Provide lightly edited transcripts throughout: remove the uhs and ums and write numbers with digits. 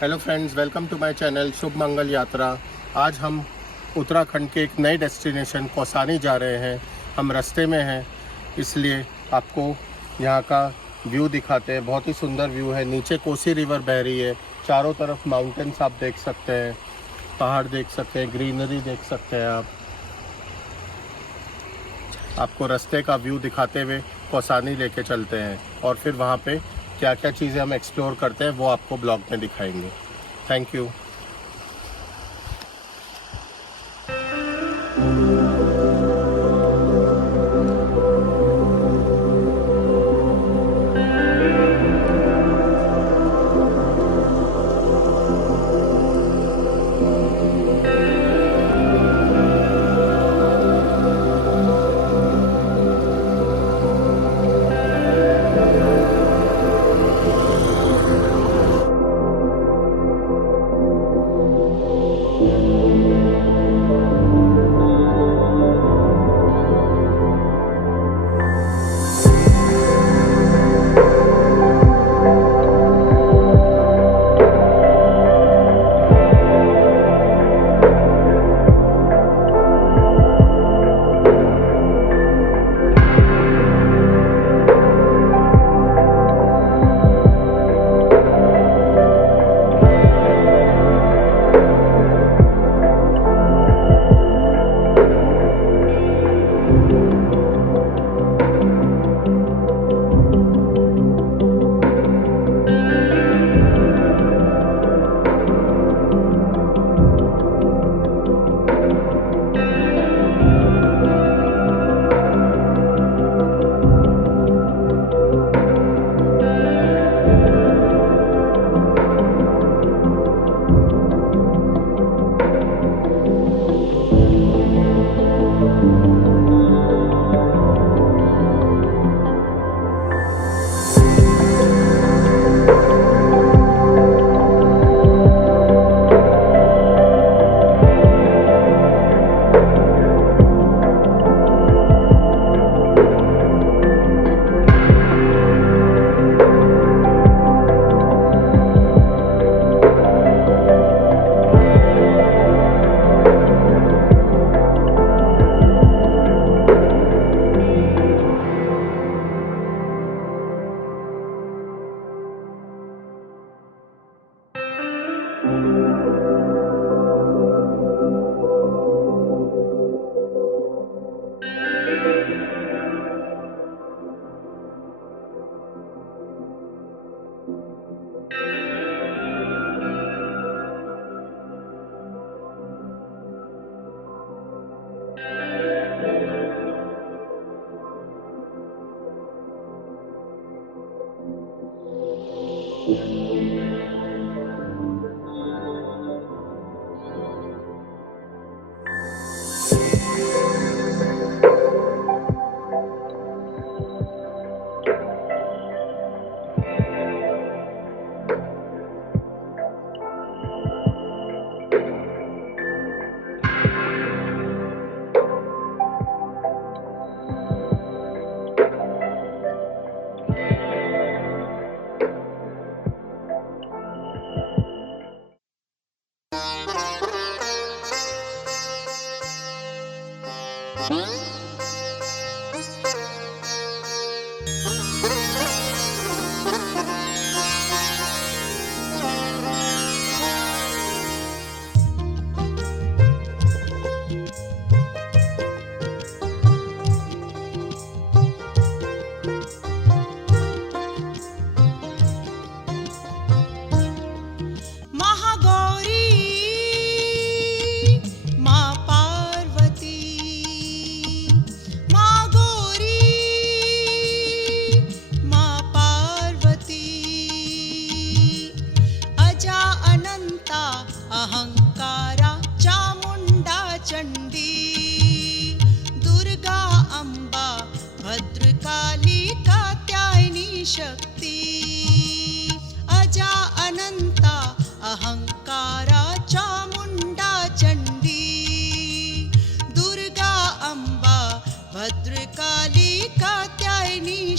Hello friends, welcome to my channel Shubh Mangal Yatra. आज हम उत्तराखंड के एक नए डेस्टिनेशन कौसानी जा रहे हैं। हम रास्ते में हैं, इसलिए आपको यहाँ का व्यू दिखाते हैं। बहुत ही सुंदर व्यू है। नीचे कोसी रिवर बह रही है, चारों तरफ माउंटेन्स आप देख सकते हैं, पहाड़ देख सकते हैं, ग्रीनरी देख सकते हैं। आपको रास्ते का व्यू दिखाते हुए कौसानी लेके चलते हैं और फिर वहाँ पे क्या क्या चीज़ें हम एक्सप्लोर करते हैं वो आपको ब्लॉग में दिखाएंगे। Thank you.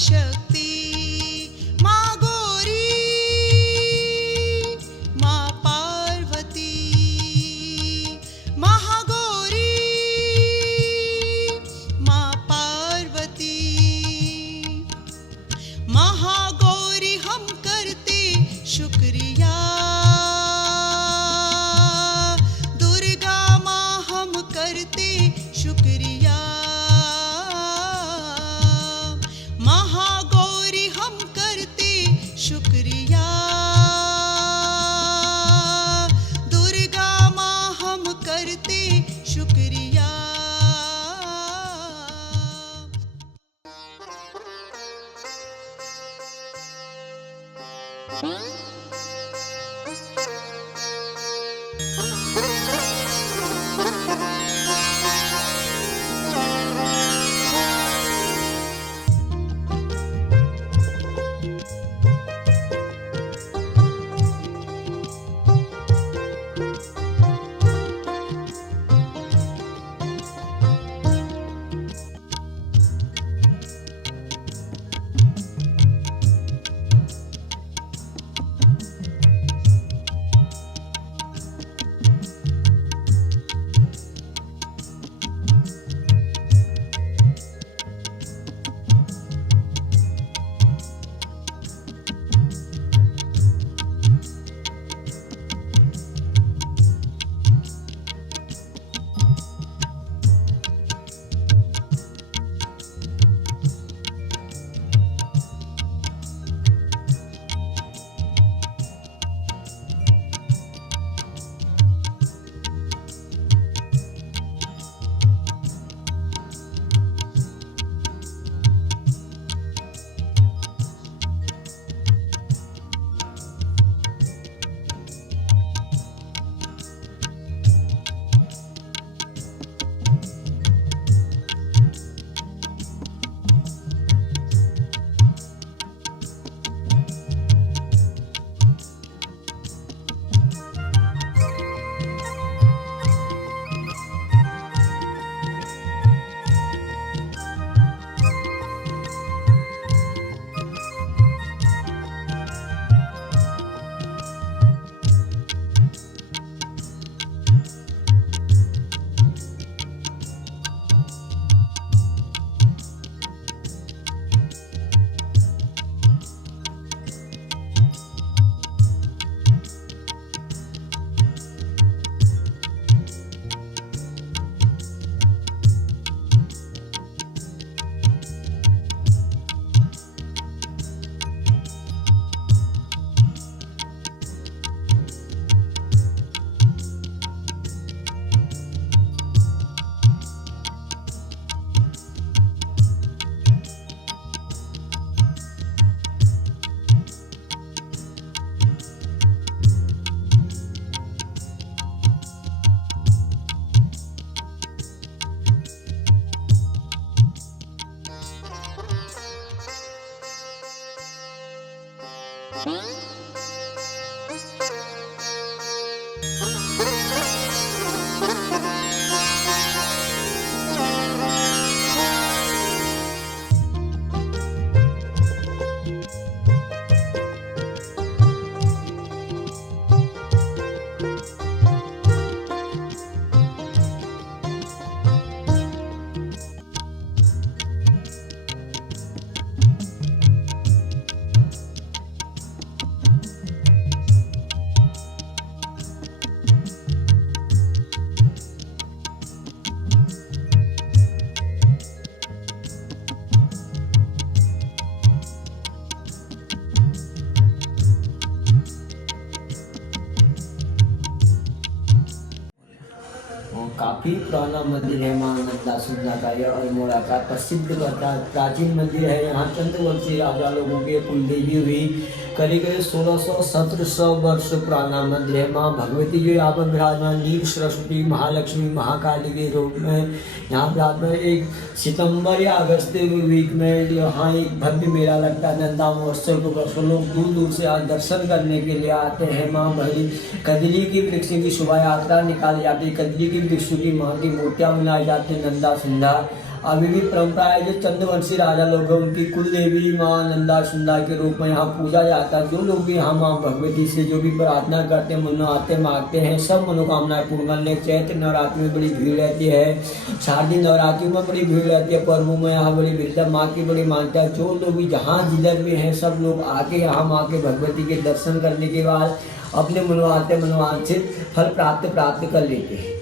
शक्ति माँ गौरी माँ काफ़ी पुराना मंदिर है माँ नंदा सुंदा का। यह अल्मोड़ा का प्रसिद्ध प्राचीन मंदिर है। यहाँ चंद्रवंशी राजा लोगों के कुलदेवी हुई। करीब 1600-1700 वर्ष पुराना मंदिर है। माँ भगवती जो यहाँ पर विराजमान नील सरस्वती महालक्ष्मी महाकाली के रूप में यहाँ विराजमान। एक सितंबर या अगस्त वीक में यहाँ एक भव्य मेला लगता है नंदा महोत्सव को। वर्षों लोग दूर दूर से आज दर्शन करने के लिए आते हैं। माँ भगवती कजली की वृक्ष की शोभा यात्रा निकाली जाती है। कजली की वृक्ष की माँ की मूर्तियाँ बनाई जाती है नंदा सुंदा। अभी भी परंपरा है जो चंद्रवंशी राजा लोग हैं उनकी कुल देवी माँ नंदा सुंदा के रूप में यहाँ पूजा जाता है। जो लोग भी यहाँ माँ भगवती से जो भी प्रार्थना करते हैं मनोआते मांगते हैं सब मनोकामनाएं पूर्ण करने। चैत्र नवरात्रि में बड़ी भीड़ रहती है। शारदीय नवरात्रि में बड़ी भीड़ रहती है। पर्वों में यहाँ बड़ी भीड़ माँ की बड़ी मान्यता है। जो लोग भी जहाँ जिधर भी हैं सब लोग आके यहाँ माँ के भगवती के दर्शन करने के बाद अपने मनोवांछित फल प्राप्त कर लेते हैं।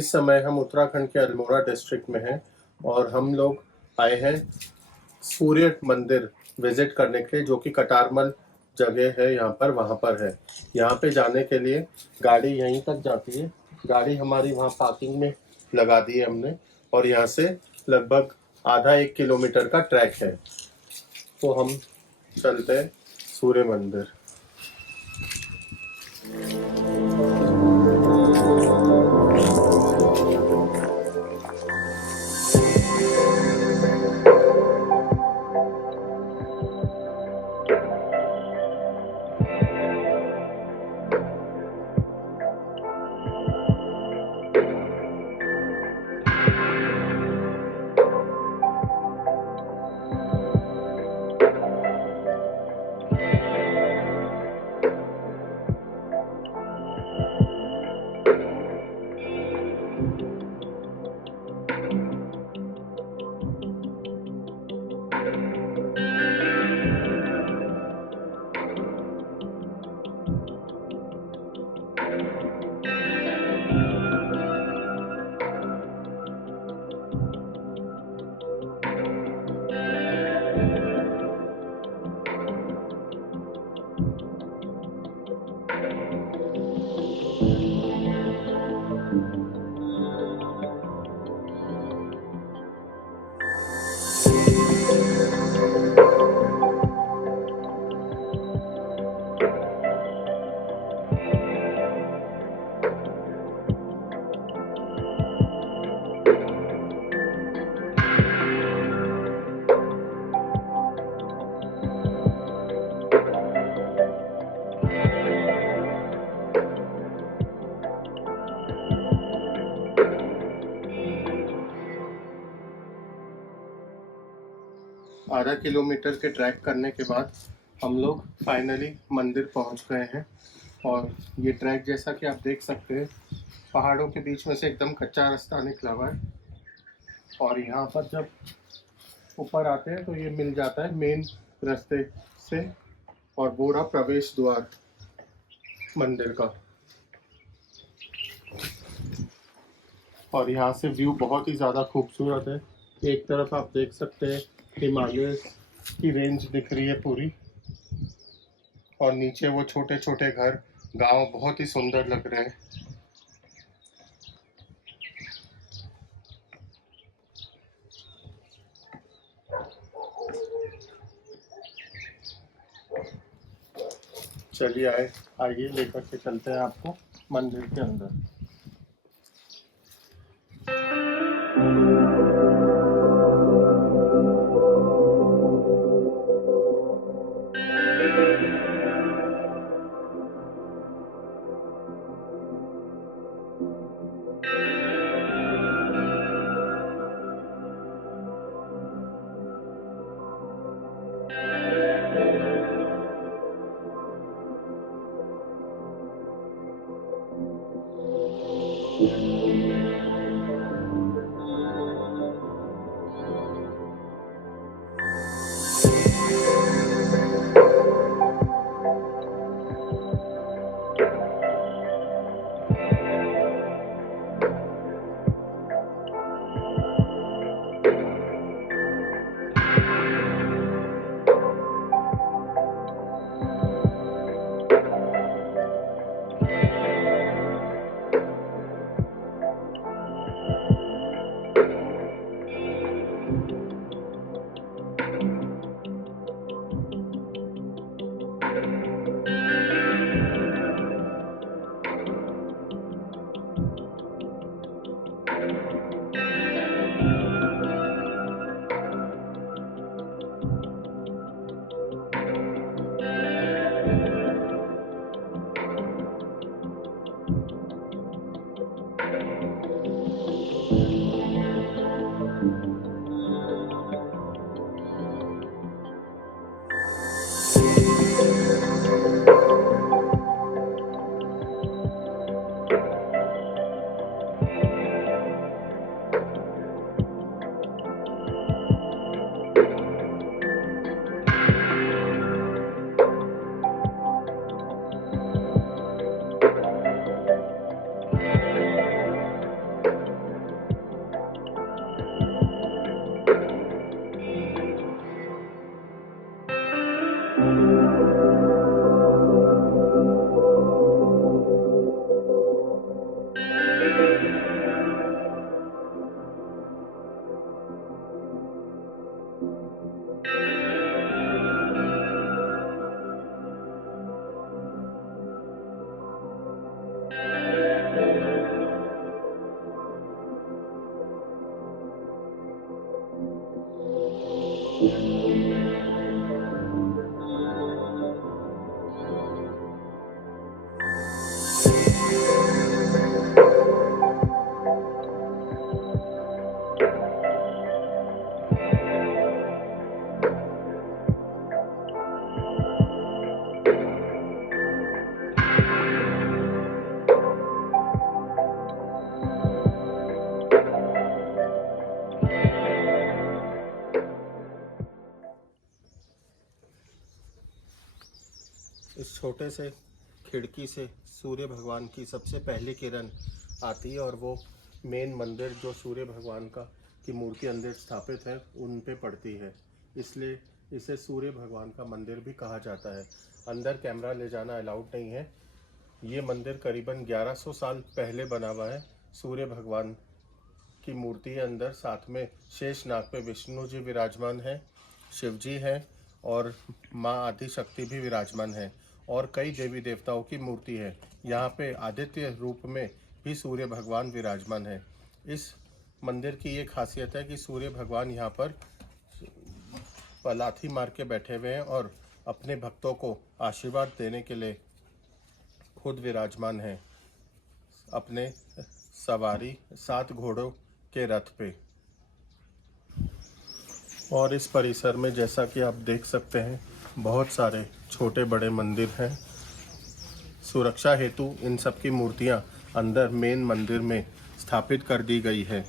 इस समय हम उत्तराखंड के अल्मोड़ा डिस्ट्रिक्ट में हैं और हम लोग आए हैं सूर्य मंदिर विजिट करने के लिए, जो कि कटारमल जगह है यहाँ पर, वहाँ पर है। यहाँ पे जाने के लिए गाड़ी यहीं तक जाती है। गाड़ी हमारी वहाँ पार्किंग में लगा दी है हमने, और यहाँ से लगभग आधा 1 किलोमीटर का ट्रैक है। तो हम चलते हैं सूर्य मंदिर। आधा किलोमीटर के ट्रैक करने के बाद हम लोग फाइनली मंदिर पहुंच गए हैं। और ये ट्रैक, जैसा कि आप देख सकते हैं, पहाड़ों के बीच में से एकदम कच्चा रास्ता निकला हुआ है। और यहाँ पर जब ऊपर आते हैं तो ये मिल जाता है मेन रास्ते से, और वो रहा प्रवेश द्वार मंदिर का। और यहाँ से व्यू बहुत ही ज़्यादा खूबसूरत है। एक तरफ आप देख सकते हैं हिमालय की रेंज दिख रही है पूरी, और नीचे वो छोटे छोटे घर, गांव बहुत ही सुंदर लग रहे हैं। चलिए आइए लेकर के चलते हैं आपको मंदिर के अंदर। इस छोटे से खिड़की से सूर्य भगवान की सबसे पहली किरण आती है और वो मेन मंदिर जो सूर्य भगवान का की मूर्ति अंदर स्थापित है उन पे पड़ती है, इसलिए इसे सूर्य भगवान का मंदिर भी कहा जाता है। अंदर कैमरा ले जाना अलाउड नहीं है। ये मंदिर करीबन 1100 साल पहले बना हुआ है। सूर्य भगवान की मूर्ति है अंदर, साथ में शेष नाग पे विष्णु जी विराजमान है, शिव जी है और माँ आदिशक्ति भी विराजमान है और कई देवी देवताओं की मूर्ति है। यहाँ पे आदित्य रूप में भी सूर्य भगवान विराजमान है। इस मंदिर की ये खासियत है कि सूर्य भगवान यहाँ पर पलाथी मार के बैठे हुए हैं और अपने भक्तों को आशीर्वाद देने के लिए खुद विराजमान हैं अपने सवारी 7 घोड़ों के रथ पे। और इस परिसर में जैसा कि आप देख सकते हैं बहुत सारे छोटे बड़े मंदिर हैं। सुरक्षा हेतु इन सब की मूर्तियां अंदर मेन मंदिर में स्थापित कर दी गई है।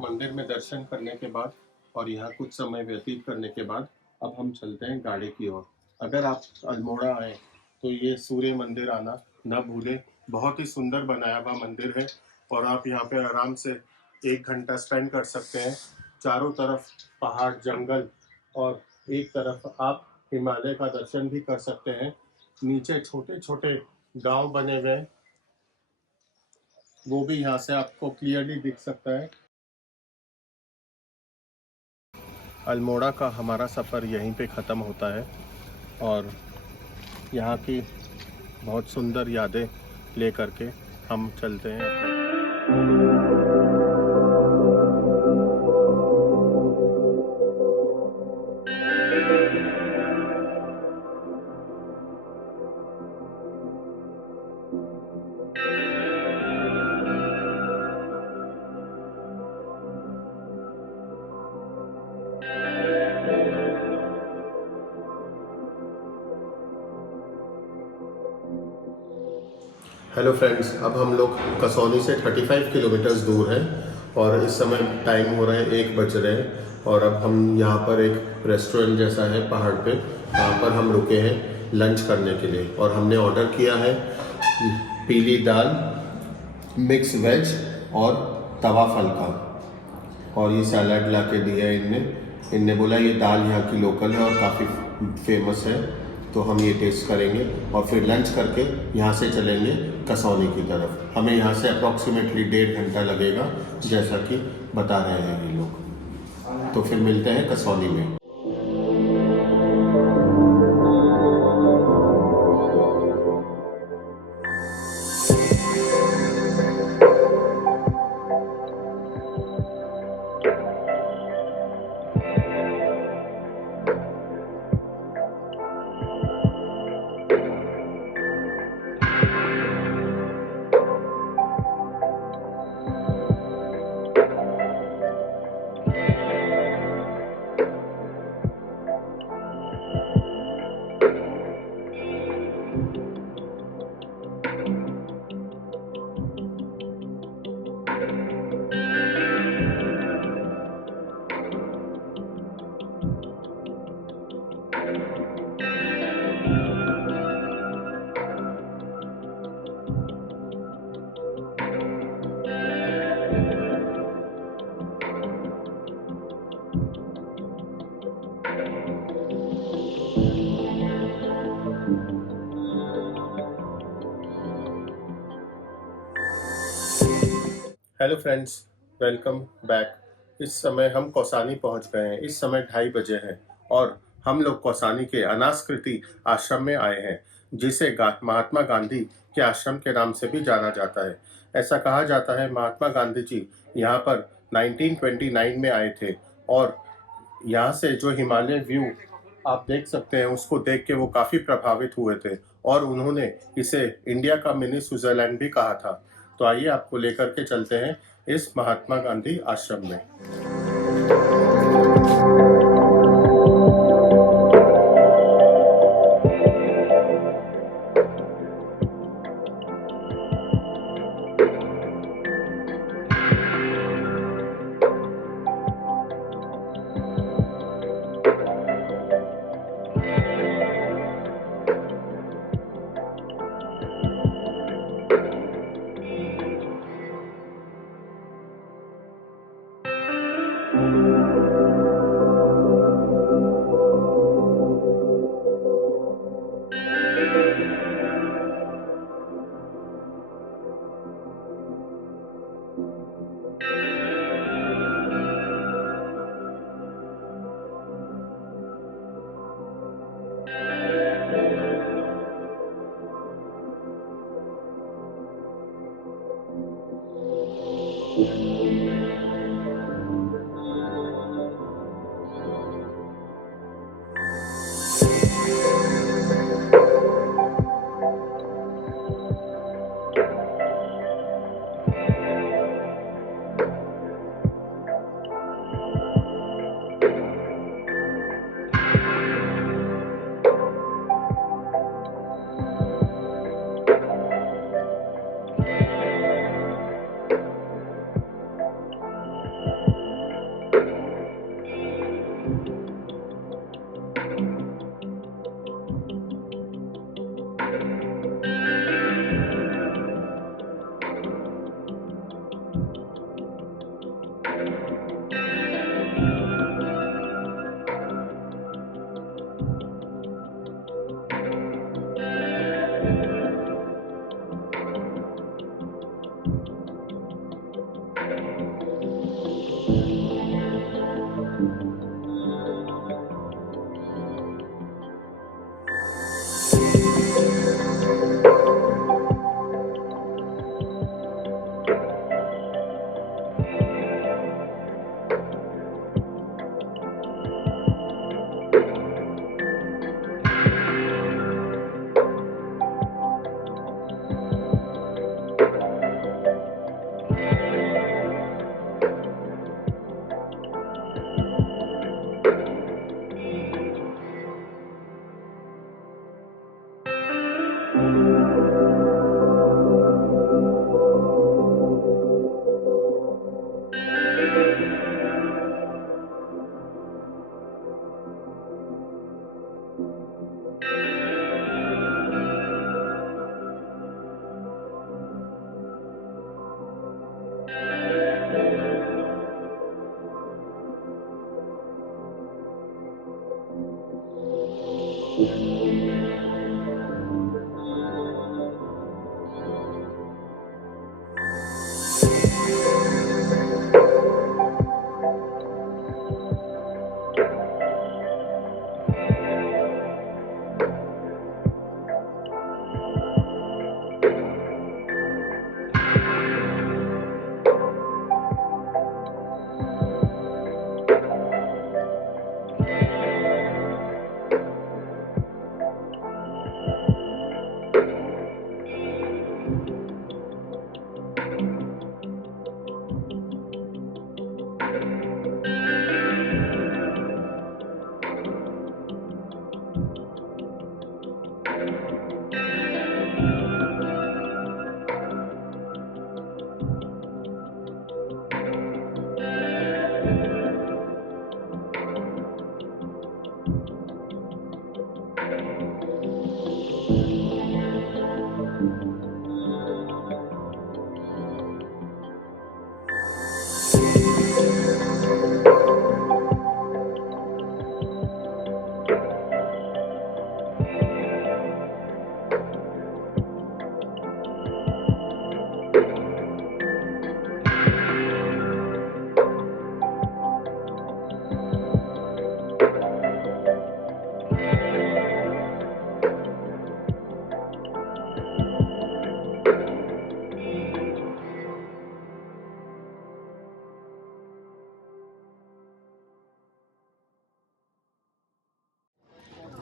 मंदिर में दर्शन करने के बाद और यहाँ कुछ समय व्यतीत करने के बाद अब हम चलते हैं गाड़ी की ओर। अगर आप अल्मोड़ा आए तो ये सूर्य मंदिर आना ना भूलें। बहुत ही सुंदर बनाया हुआ मंदिर है और आप यहाँ पे आराम से 1 घंटा स्पेंड कर सकते हैं। चारों तरफ पहाड़, जंगल और एक तरफ आप हिमालय का दर्शन भी कर सकते हैं। नीचे छोटे छोटे गांव बने हुए हैं, वो भी यहाँ से आपको क्लियरली दिख सकता है। अल्मोड़ा का हमारा सफ़र यहीं पे ख़त्म होता है और यहाँ की बहुत सुंदर यादें ले करके हम चलते हैं अपने। हेलो फ्रेंड्स, अब हम लोग कसौली से 35 किलोमीटर्स दूर हैं और इस समय टाइम हो रहा है 1 बज रहे हैं और अब हम यहाँ पर एक रेस्टोरेंट जैसा है पहाड़ पे, वहाँ पर हम रुके हैं लंच करने के लिए और हमने ऑर्डर किया है पीली दाल, मिक्स वेज और तवा फलका और ये सैलड ला के दिया है इनने। इनने बोला ये दाल यहाँ की लोकल है और काफ़ी फेमस है, तो हम ये टेस्ट करेंगे और फिर लंच करके यहाँ से चलेंगे कसौली की तरफ। हमें यहाँ से अप्रॉक्सीमेटली 1.5 घंटा लगेगा, जैसा कि बता रहे हैं ये लोग। तो फिर मिलते हैं कसौली में। Hello friends, welcome back. इस समय हम कौसानी पहुंच गए हैं। इस समय 2:30 बजे हैं और हम लोग कौसानी के अनासकृति आश्रम में आए हैं, जिसे महात्मा गांधी के आश्रम के नाम से भी जाना जाता है। ऐसा कहा जाता है महात्मा गांधी जी यहाँ पर 1929 में आए थे और यहाँ से जो हिमालय व्यू आप देख सकते हैं उसको देख के वो काफ़ी प्रभावित हुए थे और उन्होंने इसे इंडिया का मिनी स्विट्जरलैंड भी कहा था। तो आइए आपको लेकर के चलते हैं इस महात्मा गांधी आश्रम में।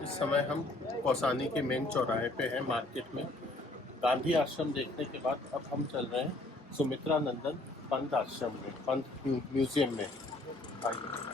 इस समय हम कौसानी के मेन चौराहे पे हैं मार्केट में। गांधी आश्रम देखने के बाद अब हम चल रहे हैं सुमित्रा नंदन पंत आश्रम में, पंत म्यूजियम में। आइए।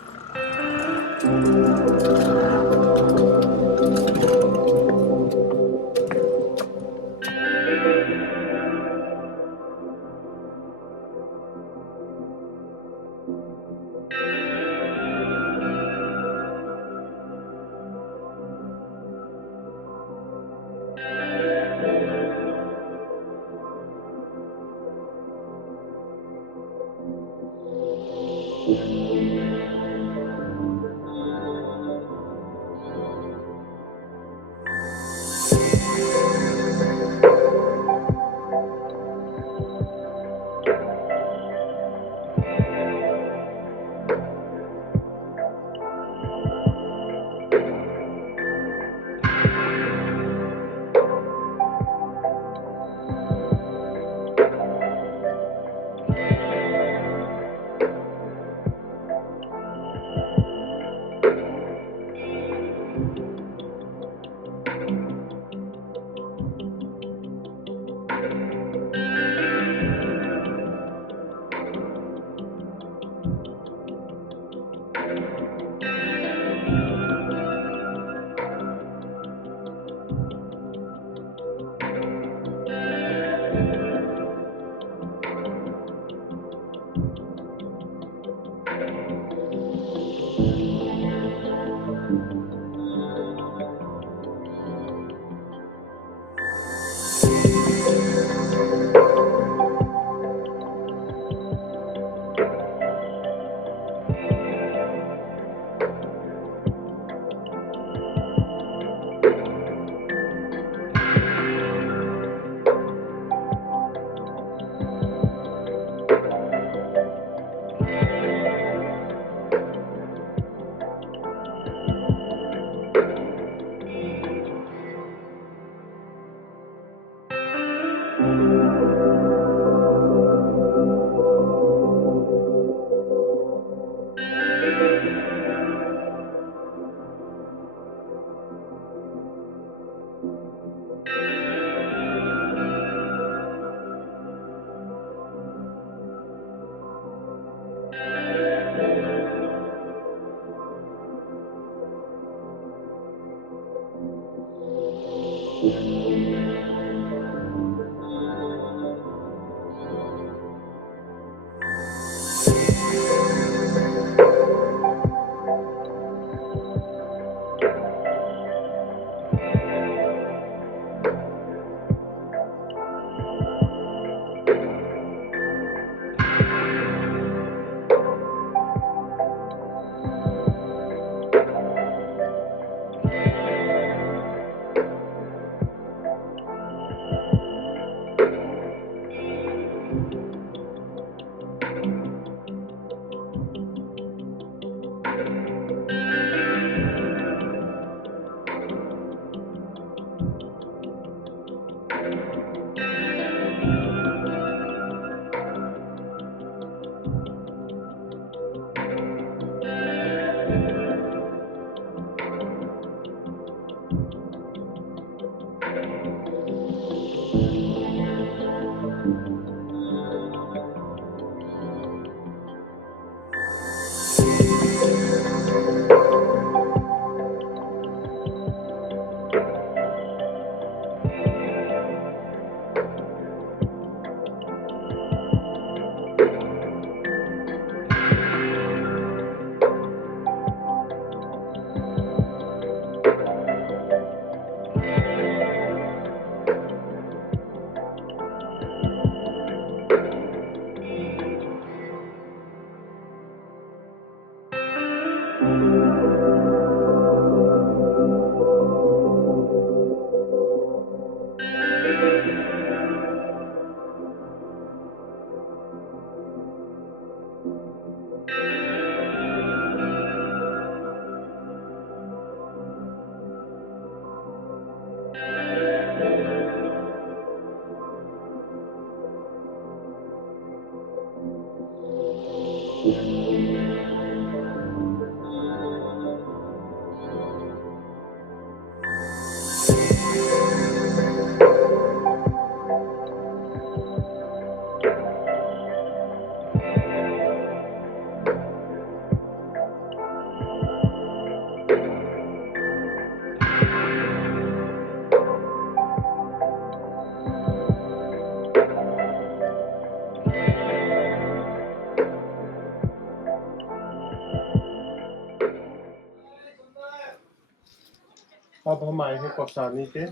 अब हम आए हैं कौसानी के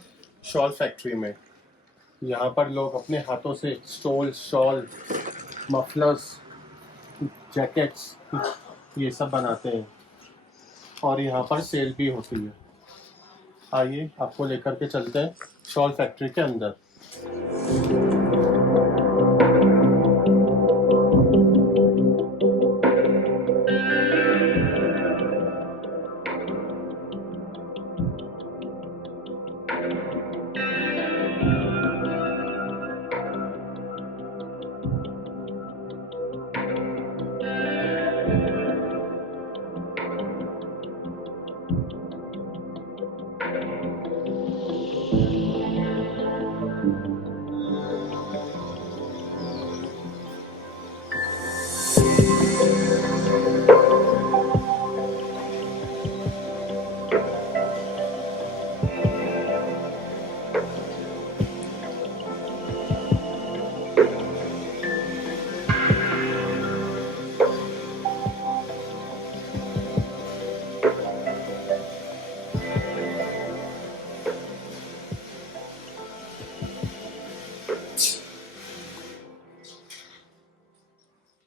शॉल फैक्ट्री में। यहाँ पर लोग अपने हाथों से स्टोल, शॉल, मफलर्स, जैकेट्स ये सब बनाते हैं और यहाँ पर सेल भी होती है। आइए आपको लेकर के चलते हैं शॉल फैक्ट्री के अंदर।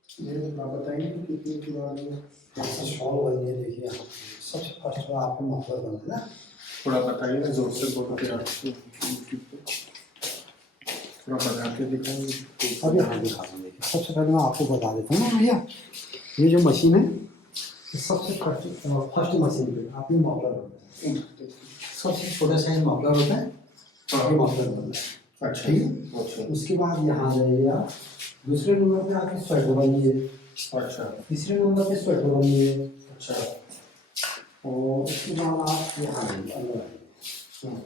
ये आप बताइए कितनी पुरानी ऐसा शॉल बनी है। देखिए आप सबसे फर्स्ट में आपको मफलर बना है ना, थोड़ा बताइए ना, जोर से बोलो क्या, थोड़ा बना के दिखाएंगे। अब यहाँ दिखा दूँ। देखिए सबसे पहले मैं आपको बता देता हूँ ना भैया, ये जो मशीन है ये सबसे फर्स्ट मशीन पे आप ये मफलर बनता है। सबसे छोटा साइज मफलर होता है, ये मफलर बनता है। अच्छा, ठीक है। अच्छा, उसके बाद यहाँ जाइए आप, दूसरे नंबर पे आपकी स्वेटर बनिए, अच्छा, तीसरे नंबर पे स्वेटर बनिए, अच्छा, और उसके बाद आप यहाँ आइए, अंदर आइए।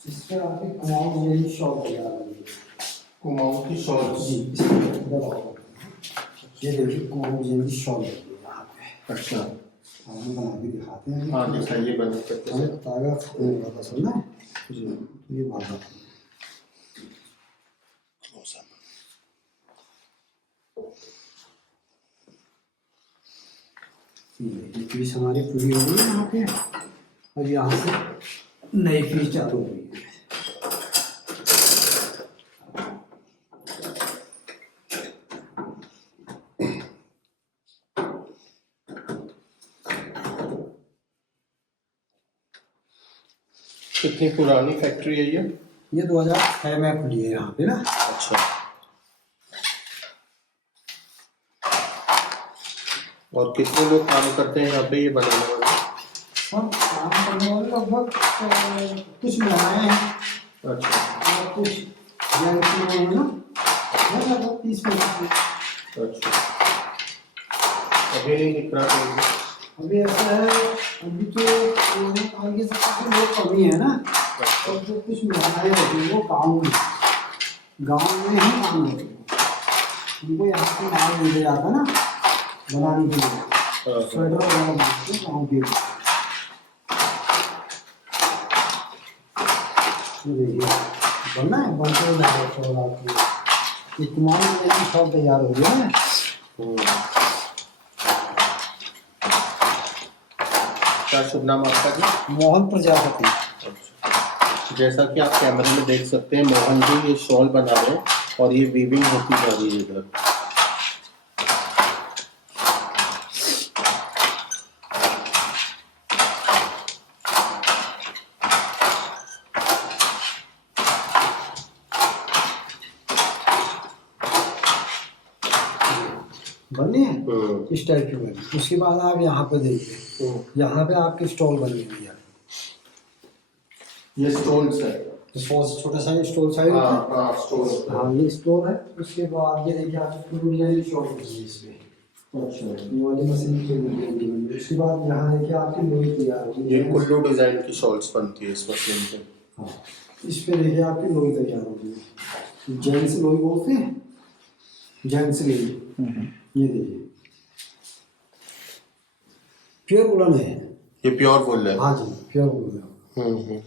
इसमें आपकी कुमाऊं जैसी शॉल तैयार होगी। कुमाऊं की शॉल जी, इसमें दबाओ। ये देखिए कुमाऊं जैसी शॉल है यहाँ पे। अच्छा, हम बना के दिखाते हैं। हाँ दिखाइए बना के। हमें तागा खत्म होगा पसंद है जी, ये बात है। ये पीस हमारी पूरी हो गई है यहाँ पे, और यहाँ से नई पीस चालू हो गई है। कितनी पुरानी फैक्ट्री है ये 2006 में खुली है यहाँ पे ना। अच्छा, और कितने लोग काम करते हैं यहाँ पे ये बनाने वाले? सब काम करने वाले लगभग कुछ महिलाएं हैं कितना करेंगे? अभी ऐसा है, अभी तो लोगों का आगे से काफी लोग कमी है ना, और जो कुछ महिलाएं होती हैं वो गाँव में ही काम करती हैं। उनको यहाँ से माल मिल जाता ना बनाने के लिए, स्वेटर वगैरह बनाते हैं गाँव के लिए। ये देखिए बनना है, बनते ही लगा शॉल आपकी। ये तुम्हारी वजह से शॉल तैयार हो गया है। क्या शुभ नाम आपका जी? मोहन प्रजापति। जैसा कि आप कैमरे में देख सकते हैं, मोहन जी ये शॉल बना रहे हैं और ये वीविंग होती जा रही है इधर। बनी है इस टाइप की बनी। उसके बाद आप यहाँ पे देखिए, यहाँ पे आपकी स्टॉल बनी हुई है। ये स्टोन्स है, स्टॉल छोटा सा स्टॉल साइड है। स्टोन। हाँ ये स्टोर है। उसके बाद ये देखिए आपकी पूरी डिजाइन शॉप बनी है इसमें। अच्छा, ये वाली मशीन की डिजाइन बनी है। उसके बाद यहाँ देखिए आपकी लोई तैयार होगी। ये कुल्लू डिजाइन की शॉल्स बनती है इस मशीन पे। हाँ इस पे देखिए आपकी लोई तैयार होगी। जेंट्स लोई बोलते हैं, जेंट्स लोई। ये देखिए प्योर वुलन है। ये प्योर वुल है। हाँ जी प्योर वुलन है।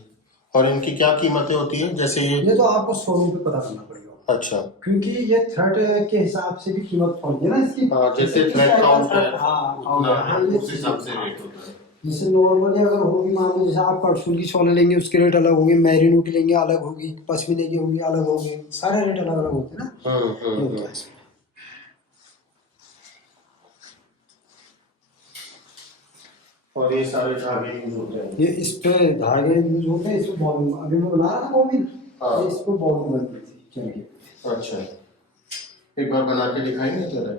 और इनकी क्या कीमतें होती हैं? जैसे ये तो आपको शोरूम पे पता करना पड़ेगा। अच्छा, क्योंकि ये थ्रेड के हिसाब से भी कीमत होती है ना इसकी। हाँ, जैसे थ्रेड काउंट है उतना है, ये उस हिसाब से रेट होता है। जैसे नॉर्मली अगर होगी, मान लो जैसे आप कटफुल की शॉल लेंगे उसके रेट अलग होंगे, मैरिनो की लेंगे अलग होगी, पश्मीने की होंगी अलग होंगे, सारे रेट अलग अलग होते हैं ना। ये होता है इसमें। और ये सारे धागे यूज होते हैं। ये इस पे धागे यूज होते हैं। इसमें बॉबिन अभी मैं बना रहा था बॉबिन, हाँ। इस पे बॉबिन बनती थी। चलिए अच्छा, एक बार बना के दिखाएंगे जरा।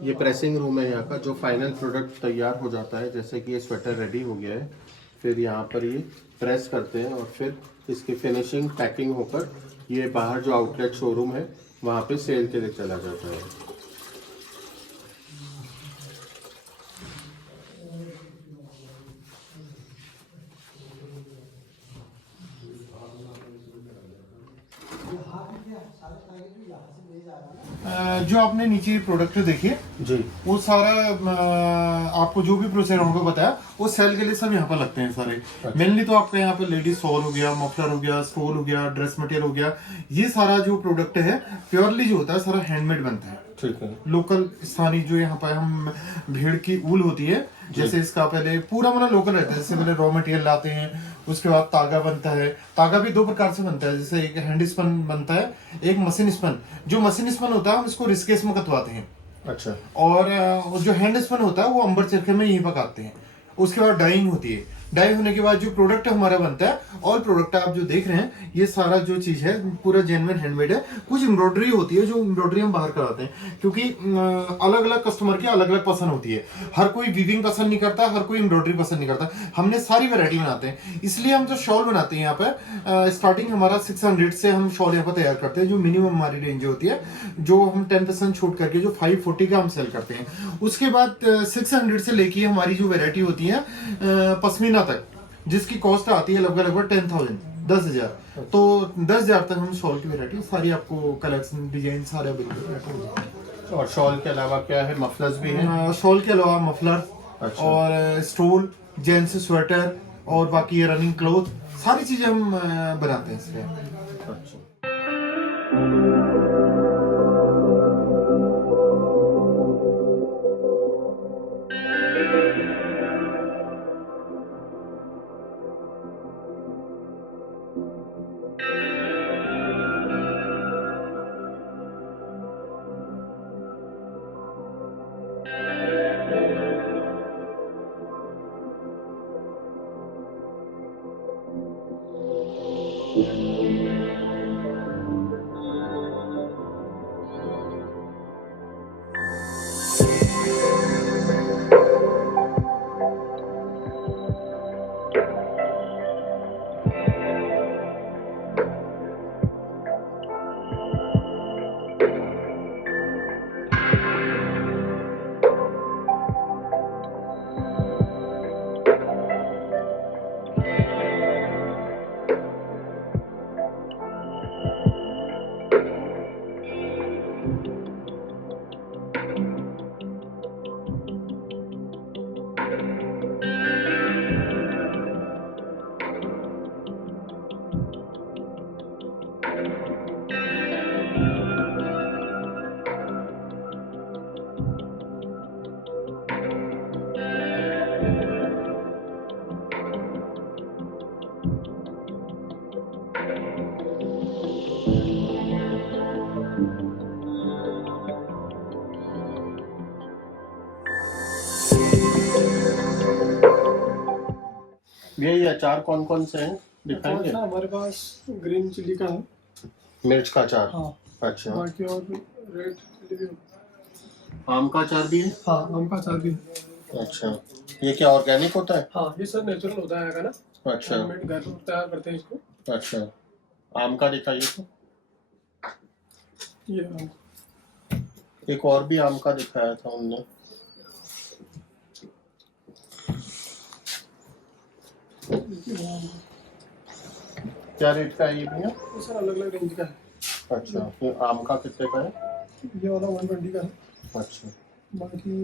ये प्रेसिंग रूम है यहाँ का। जो फाइनल प्रोडक्ट तैयार हो जाता है, जैसे कि ये स्वेटर रेडी हो गया है, फिर यहाँ पर ये प्रेस करते हैं और फिर इसकी फिनिशिंग पैकिंग होकर ये बाहर जो आउटलेट शोरूम है वहाँ पे सेल के लिए चला जाता है। जो आपने नीचे प्रोडक्ट देखिए जी, वो सारा आपको जो भी प्रोसेस हमको बताया वो सेल के लिए सब यहाँ पर लगते हैं सारे। मेनली तो आपका यहाँ पे लेडीज शॉल हो गया, मफलर हो गया, स्टोल हो गया, ड्रेस मटेरियल हो गया, ये सारा जो प्रोडक्ट है प्योरली जो होता है सारा हैंडमेड बनता है। ठीक है। लोकल स्थानीय जो यहाँ पर हम भेड़ की ऊल होती है, जैसे इसका पहले पूरा मतलब लोकल रहता है। जैसे पहले रॉ मटेरियल लाते हैं, उसके बाद तागा बनता है। तागा भी दो प्रकार से बनता है, जैसे एक हैंड स्पन बनता है, एक मशीन स्पन। जो मशीन स्पन होता है हम इसको रिस्केस में कटवाते हैं, अच्छा। और जो हैंड स्पन होता है वो अंबर चरखे में यहीं पकाते हैं। उसके बाद डाइंग होती है। डाई होने के बाद जो प्रोडक्ट हमारा बनता है, ऑल प्रोडक्ट आप जो देख रहे हैं ये सारा जो चीज है पूरा जेन्युइन हैंडमेड है। कुछ एम्ब्रॉयडरी होती है, जो एम्ब्रॉयडरी हम बाहर कराते हैं, क्योंकि अलग अलग कस्टमर की अलग अलग पसंद होती है। हर कोई वीविंग पसंद नहीं करता, हर कोई एम्ब्रॉयडरी पसंद नहीं करता। हमने सारी वैरायटी बनाते हैं, इसलिए हम जो शॉल बनाते हैं यहाँ पर स्टार्टिंग हमारा 600 से हम शॉल यहाँ पर तैयार करते हैं, जो मिनिमम हमारी रेंज होती है, जो हम 10% छूट करके जो 540 का हम सेल करते हैं। उसके बाद 600 से लेके हमारी जो वैरायटी होती है पश्मीना तक, जिसकी कॉस्ट आती है लगभग 10,000 10,000। तो 10,000 तक हम शॉल की वैरायटी सारी आपको कलेक्शन डिजाइन सारे अवेलेबल। और शॉल के अलावा क्या है? मफलर्स भी हैं? शॉल के अलावा मफलर, अच्छा। और स्टोल, जेंट्स स्वेटर, और बाकी रनिंग क्लॉथ, सारी चीजें हम बनाते हैं इसमें। अच्छा। ये अचार कौन कौन से हैं अचार दिखाएंगे? ना हमारे पास ग्रीन चिली का है। मिर्च का अचार। हाँ। अच्छा। बाकी और रेड चिली भी है। आम का अचार भी है? हाँ, आम का अचार भी है। अच्छा, ये क्या ऑर्गेनिक होता है? हाँ, ये सब नेचुरल होता है यहाँ का ना। अच्छा हैंडमेड घर पर तैयार करते हैं इसको। अच्छा। आम का दिखाइए तो। ये आम। एक और भी आम का दिखाया था उनने। क्या रेट का है ये भैया? ये सर अलग अलग रेंज का है। अच्छा, ये आम का कितने का है? ये वाला 120 का है। अच्छा, बाकी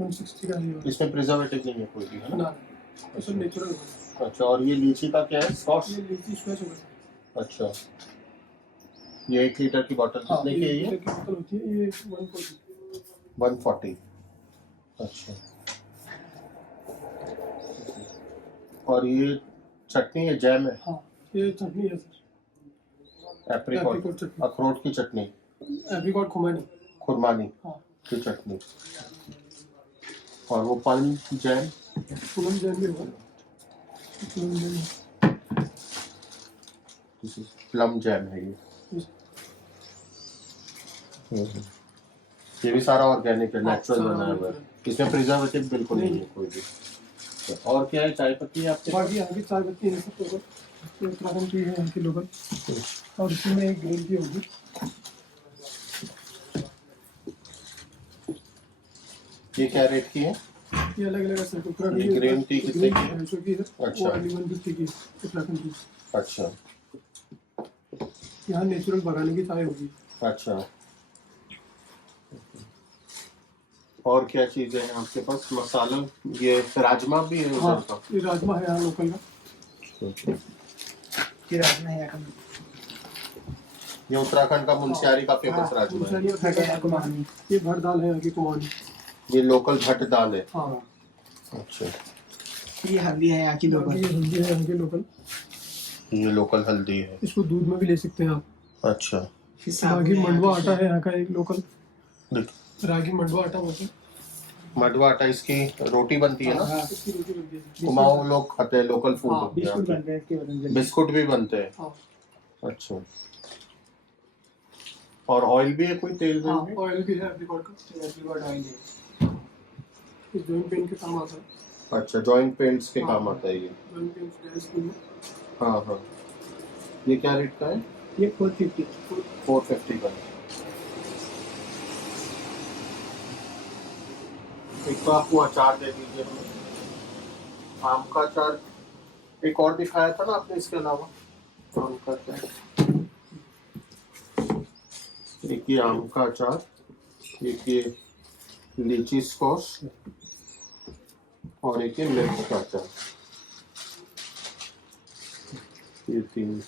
160 का है ये वाला। इसमें प्रिजर्वेटिव नहीं है कोई भी, है ना? ना, ये सब नेचुरल है। अच्छा, और ये लीची का क्या है? सॉस? ये लीची फ्रेश होगा। अच्छा, ये 1 लीटर की बोतल हाँ, कितने की है ये ये? की बोतल होती है। ये 140। 140। अच्छा, और ये चटनी है, जैम है? हाँ, ये चटनी है सर। एप्रिकॉट, एप्रिकॉट चटनी। अखरोट की चटनी, एप्रिकॉट खुमानी। खुरमानी हाँ। की चटनी, और वो पल्म जैम। पूनम जैम भी होगा। पूनम जैम। प्लम जैम है ये। Yes. ये भी सारा ऑर्गेनिक है, नेचुरल सारा बनाया हुआ है, natural इसमें प्रिजर्वेटिव बिल्कुल नहीं नहीं। है कोई भी। और क्या है? चाय पत्ती है आपके पास? बाकी यहाँ की चाय पत्ती है सब लोकल। ये उत्तराखंड की है यहाँ की लोकल। और इसी में एक ग्रीन टी होगी। ये क्या रेट की है? ये अलग अलग है सर। उत्तराखंड ये ग्रीन टी कितने की है? 250 की है। अच्छा। वो 150 की है उत्तराखंड की। अच्छा यहाँ नेचुरल बगाने की चाय होगी। अच्छा। और क्या चीज़ें हैं आपके पास? मसाला, ये राजमा भी है हाँ, उधर का? ये राजमा है यहाँ लोकल का। ये राजमा है यहाँ ये उत्तराखंड का मुंशियारी का फेमस राजमा है। मुंशियारी और भट दाल। ये भट दाल है यहाँ की कुमाऊनी। ये लोकल भट दाल है। हाँ। अच्छा, ये हल्दी है यहाँ की लोकल। ये हल्दी है यहाँ की लोकल। ये लोकल हल्दी है। इसको दूध में भी ले सकते हैं आप। अच्छा, रागी मंडवा आटा है यहाँ का एक लोकल। देख, रागी मंडवा आटा बोलते हैं। मडवा आटा, इसकी रोटी बनती है ना? इसकी रोटी बनती है। कुमाऊं लोग खाते हैं, लोकल फूड। हाँ, बिस्कुट बनते हैं इसके बदले में। बिस्कुट भी बनते हैं। हाँ। अच्छा, और ऑयल भी है कोई? तेल हाँ, में? ऑयल भी है एप्रिकॉट का। एप्रिकॉट ऑयल है। इस जॉइंट पेन के काम आता है। अच्छा, जॉइंट पेंट्स के हाँ। काम आता है ये। जॉइंट पेन गैस की। हाँ हाँ। ये क्या रेट का है? ये 450। 450 का है। एक तो आपको अचार दे दीजिए हमें। आम का अचार एक और दिखाया था ना आपने इसके अलावा? आम का अचार, एक ये आम का अचार, एक ये लीची स्कॉश, और एक ये मिर्च का अचार। ये 3।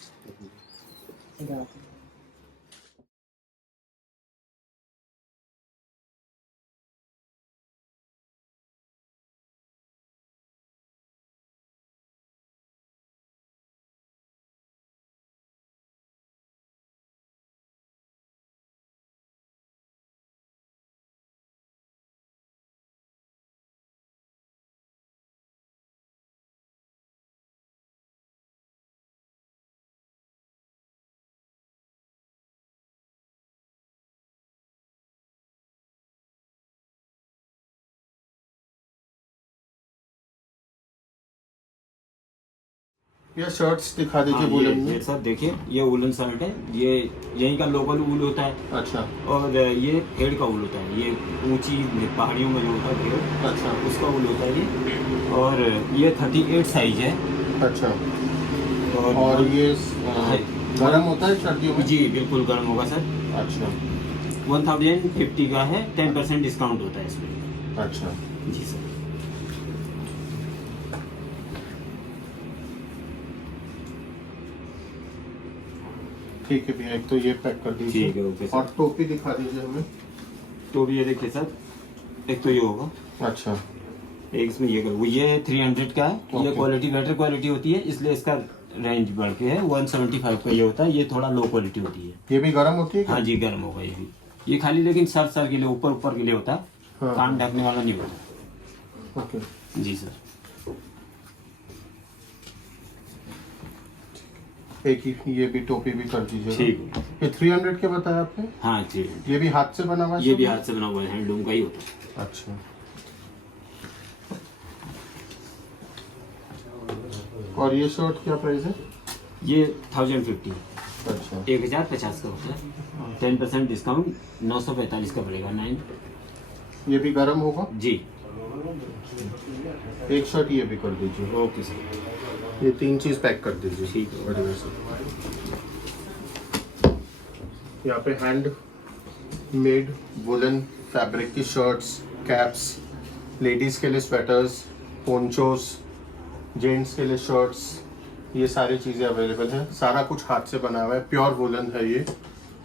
ये शर्ट्स दिखा दीजिए वुलन ये में। सर देखिए, ये वुलन शर्ट है। ये यहीं का लोकल वूल होता है। अच्छा और ये फेड़ का वूल होता है। ये ऊंची पहाड़ियों में जो होता है फेड़, अच्छा उसका वूल होता है ये। और ये 38 साइज है। अच्छा। और और ये गर्म होता है सर्दियों में? जी बिल्कुल गर्म होगा सर। अच्छा 1050 का है, 10% डिस्काउंट होता है इसमें। अच्छा। जी सर। ठीक है भैया, एक तो ये पैक कर दीजिए। ठीक है, ओके सर। और टोपी दिखा दीजिए हमें। तो भी ये देखिए सर, एक तो ये होगा, अच्छा एक इसमें ये वो ये 300 का है। ये ओके। क्वालिटी बेटर क्वालिटी होती है, इसलिए इसका रेंज बढ़ के है 175 का ये होता है। ये थोड़ा लो क्वालिटी होती है। ये भी गर्म होती है क्या? हाँ जी गर्म होगा ये भी। ये खाली लेकिन सर के लिए, ऊपर ऊपर के लिए होता है, हाँ। कान ढकने वाला नहीं होता। ओके जी सर। एक ही ये भी टोपी भी कर दीजिए। ठीक है। ये 300 के बताया आपने? हाँ ठीक। ये भी हाथ से बना हुआ है? ये भी सब? हाथ से बना हुआ है, हैंडलूम का ही होता है। अच्छा। और ये शर्ट क्या प्राइस है? ये 1050, अच्छा 1050 का होता है। 10% डिस्काउंट 945 का पड़ेगा। 9 ये भी गर्म होगा? जी। एक शर्ट ये भी कर दीजिए। Okay sir. ये 3 चीज पैक कर दीजिए। ठीक है। बढ़िया से। यहाँ पे हैंड मेड वुलन फैब्रिक की शर्ट्स, कैप्स, लेडीज के लिए स्वेटर्स, पोंचोस, जेंट्स के लिए शर्ट्स, ये सारी चीज़ें अवेलेबल हैं। सारा कुछ हाथ से बना हुआ है, प्योर वुलन है ये।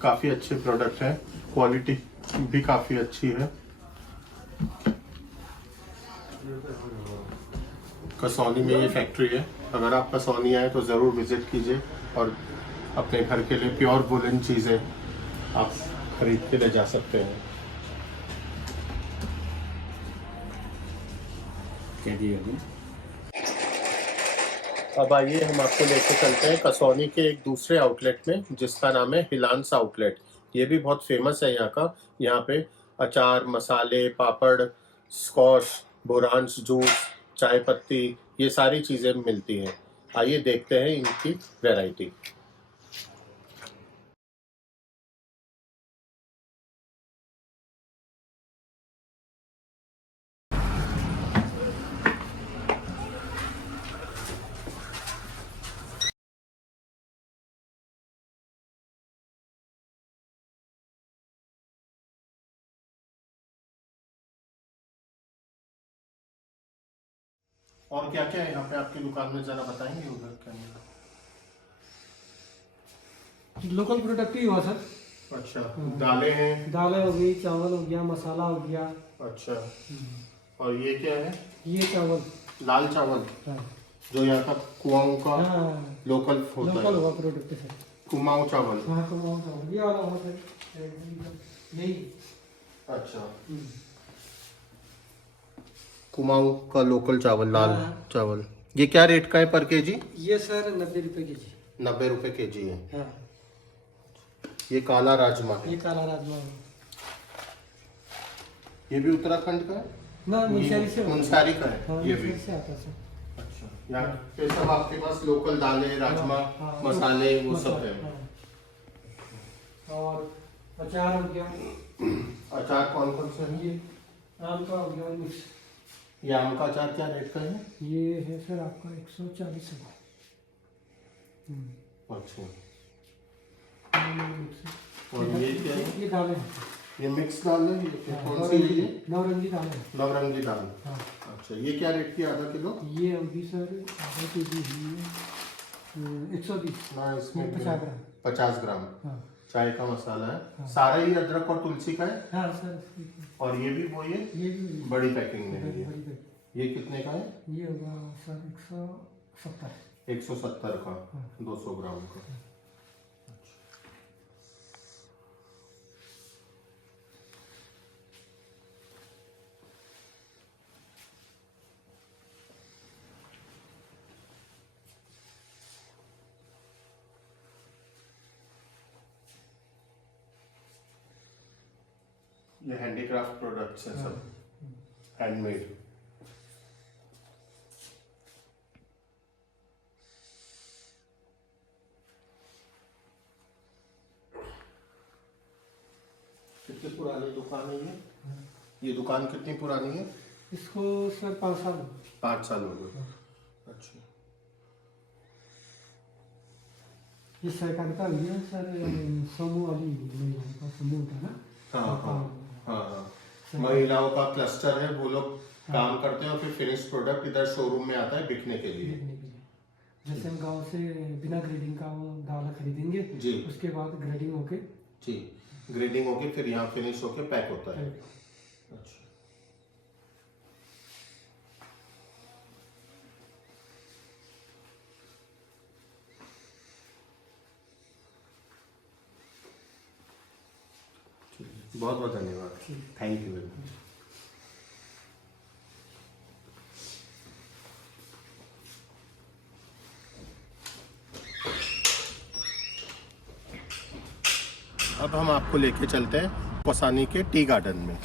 काफ़ी अच्छे प्रोडक्ट हैं, क्वालिटी भी काफ़ी अच्छी है। कसौली में ये फैक्ट्री है। अगर आप कसौली आए तो ज़रूर विज़िट कीजिए और अपने घर के लिए प्योर वुलन चीज़ें आप खरीद के ले जा सकते हैं। क्या दिया अभी? अब आइए हम आपको लेके चलते हैं कसौली के एक दूसरे आउटलेट में, जिसका नाम है हिलांस आउटलेट। ये भी बहुत फेमस है यहाँ का। यहाँ पे अचार, मसाले, पापड़, स्कॉश, बोरांस जूस, चाय पत्ती, ये सारी चीज़ें मिलती हैं। आइए देखते हैं इनकी वैरायटी। और क्या क्या है यहाँ पे आपकी दुकान में, ज़रा बताएंगे उधर क्या मिला? लोकल प्रोडक्ट ही हुआ सर। अच्छा, दालें हैं। दालें हो गई, चावल हो गया, मसाला हो गया। अच्छा, और ये क्या है? ये चावल, लाल चावल, हाँ जो यहाँ का कुआओं का हाँ, लोकल होता लोकल है। हुआ प्रोडक्ट है सर। कुमाऊं चावल। हाँ कमाओ चावल, ये वाला हुआ सर। यही। अच्छा, कुमाऊं का लोकल चावल, लाल हाँ। चावल। ये क्या रेट का है पर केजी? ये सर 90 रुपए के जी। 90 रुपए केजी है। हाँ, ये काला राजमा है। ये काला राजमा है। ये भी उत्तराखंड का है? ना मुंशियारी से होता है। मुंसारी का है। हाँ, ये भी मुंशियारी से आता है सर। अच्छा। यहाँ पे सब आपके पास लोकल दालें, राजमा, हाँ, मसाले, वो सब मसाला, है। हाँ। और अचार हो गया, अचार कौन कौन से हैं? ये आम का हो गया मिक्स। ये आम का अचार क्या रेट का है? ये है सर आपका 140 रुपये। अच्छा, और ये क्या है? ये दालें हैं। ये मिक्स दाल है। ये कौन सी है ये? नौरंगी दालें हैं। नवरंगी दाल। हाँ, अच्छा, ये क्या रेट की आधा किलो? ये होगी सर आधा के जी है 120। ना इसमें 50 ग्राम। 50 ग्राम हाँ चाय का मसाला है। हाँ। सारा ही अदरक और तुलसी का है। हाँ सर, और ये भी वो ये ये भी बड़ी पैकिंग में है बड़ी ये। बड़ी पैक। ये कितने का है? ये होगा सर 170। 170 का, हाँ। 200 ग्राम का। ये हैंडीक्राफ्ट प्रोडक्ट्स हैं सब, हैंडमेड। कितनी पुरानी दुकान है ये? ये दुकान कितनी पुरानी है? इसको सर 5 साल। 5 साल हो गए। अच्छा, ये सरकार का भी है सर, समूह वाली महिलाओं का समूह होता है ना। हाँ हाँ हाँ हाँ, महिलाओं का क्लस्टर है, वो लोग काम करते हैं और फिर फिनिश प्रोडक्ट इधर शोरूम में आता है बिकने के लिए। देखने के लिए जैसे हम गांव से बिना ग्रेडिंग का वो दाना खरीदेंगे जी। उसके बाद ग्रेडिंग होके जी, ग्रेडिंग होके फिर यहाँ फिनिश होके पैक होता है। अच्छा, बहुत बहुत धन्यवाद, थैंक यू वेरी मच। अब हम आपको लेके चलते हैं कौसानी के टी गार्डन में।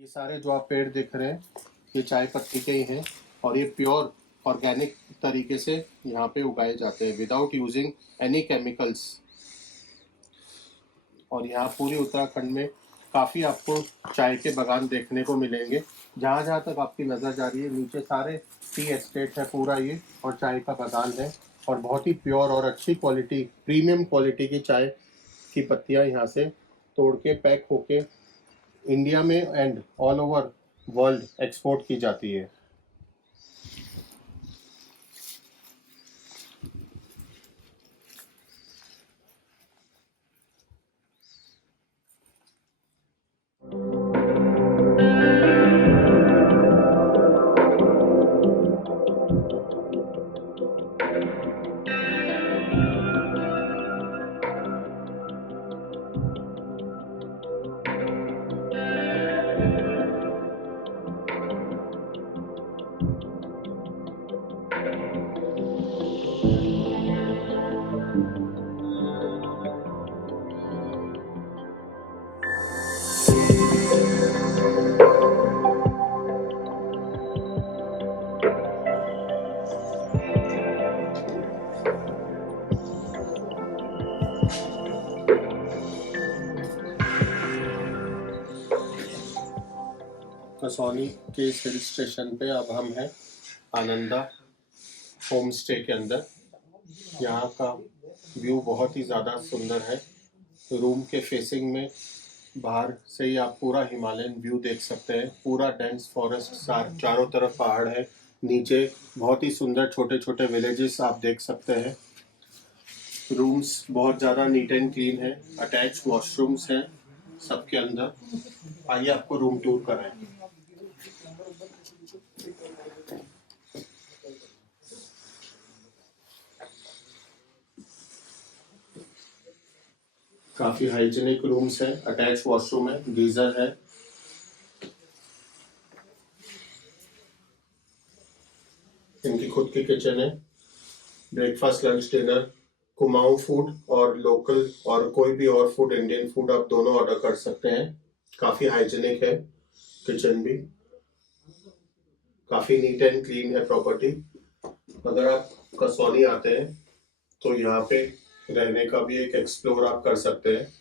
ये सारे जो आप पेड़ देख रहे हैं ये चाय पत्ती के ही हैं और ये प्योर ऑर्गेनिक तरीके से यहाँ पे उगाए जाते हैं विदाउट यूजिंग एनी केमिकल्स। और यहाँ पूरे उत्तराखंड में काफ़ी आपको चाय के बागान देखने को मिलेंगे। जहाँ जहाँ तक आपकी नज़र जा रही है नीचे सारे टी एस्टेट है पूरा ये, और चाय का बागान है और बहुत ही प्योर और अच्छी क्वालिटी प्रीमियम क्वालिटी की चाय की पत्तियाँ यहाँ से तोड़ के पैक होके इंडिया में and all over world export की जाती है। कसौली के इस हिल स्टेशन पे अब हम हैं आनंदा होम स्टे के अंदर। यहाँ का व्यू बहुत ही ज़्यादा सुंदर है। रूम के फेसिंग में बाहर से ही आप पूरा हिमालयन व्यू देख सकते हैं। पूरा डेंस फॉरेस्ट चारों तरफ पहाड़ है, नीचे बहुत ही सुंदर छोटे छोटे विलेजेस आप देख सकते हैं। रूम्स बहुत ज़्यादा नीट एंड क्लीन है, अटैच वॉशरूम्स हैं सबके अंदर। आइए आपको रूम टूर कराएं। काफी हाइजीनिक रूम्स हैं, अटैच वॉशरूम है, गीजर है। इनकी खुद की किचन है। Breakfast lunch dinner Kumaon food और लोकल और कोई भी और फूड इंडियन फूड आप दोनों ऑर्डर कर सकते हैं। काफी हाइजीनिक है किचन भी, काफी नीट एंड क्लीन है प्रॉपर्टी। अगर आप कसौली आते हैं तो यहाँ पे रहने का भी एक एक्सप्लोर आप कर सकते हैं।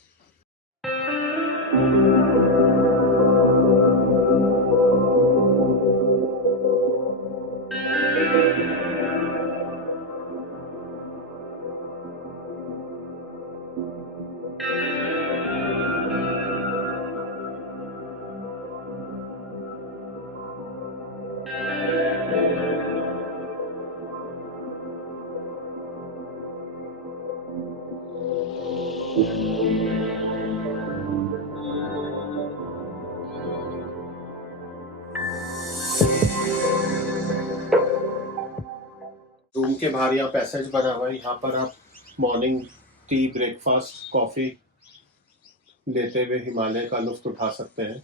इनके बाहर यहाँ पैसेज बना हुआ है, यहाँ पर आप मॉर्निंग टी, ब्रेकफास्ट, कॉफ़ी लेते हुए हिमालय का लुत्फ उठा सकते हैं।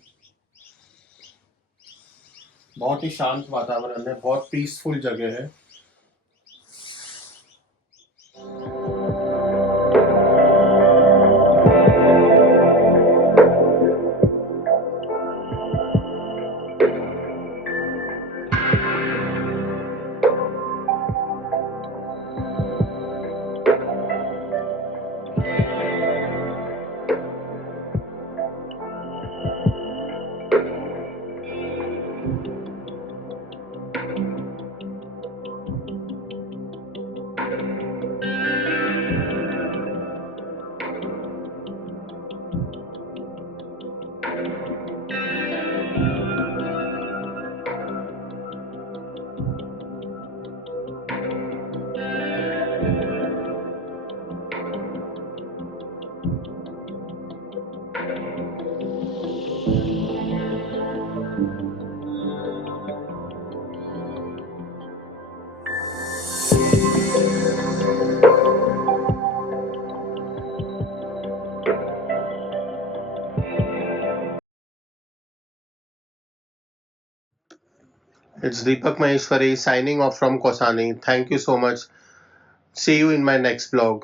बहुत ही शांत वातावरण है, बहुत पीसफुल जगह है। It's Deepak Maheshwari signing off from Kosani. Thank you so much. See you in my next vlog.